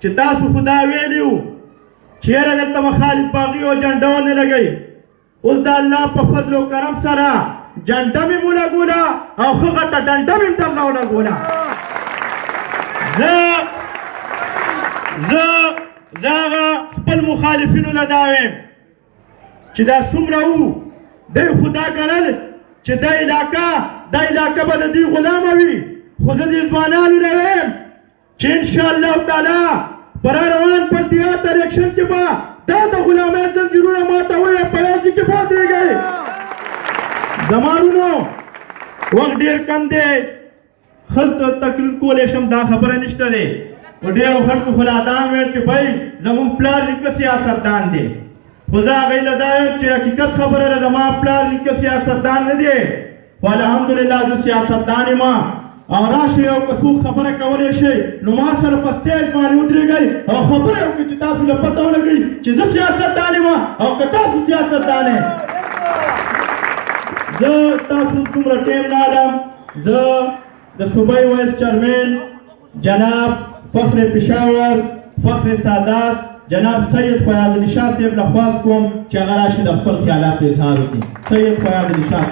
چې تاسو خدا ویلي وو چېرې دلته مخالف باغي او جنډه ونه لګوي. اوس د الله په فضل و کرم سره جنډه مې ولګوله او ښه غټه ډنډه مې درله ولګوله. زه هغه خپل مخالفینو له دا وایم چې دا څومره وو دوی خو دا ګڼل چې دا علاقه به د دوی غلامه وي. خو زه دې ځوانانو نه وایم چې انشاءالله تعالی پر روان پرتیات الیکشن کې به دا د غلامۍ زنځیرونه ماتوئ او په یو ځای کې پاتېږئ. زمانونو وخت ډېر کم دی، ښه تقریر کولی شم دا خبره نشته دی. خو ډېرو خلکو خو لا دا ویل چې بھئ زمونږ پلار نیکه سیاستدان دی. خو زه هغوی له دا یم چې حقیقت خبره ده زما پلار نیکه سیاستدان نه دی، خو الحمدلله زه سیاستدان یم. او راشئ او که څوک خبره کولی شئ نو ما سره په سټیج باندې ودرېږئ او خبره وکړئ چې تاسو له پته ولګئ چې زه سیاستدان یم او که تاسو سیاستدان یې. زه تاسو څومره ټیم نه اړم. زه د صوبۍ وایس چیرمین جناب فخر پېښور فخر سادات جناب سید فیاض علي شاه صاحب نه خواست کوم چې هغه راشي د خپل خیالات اظهار وکړي. سید فیاض علي شاه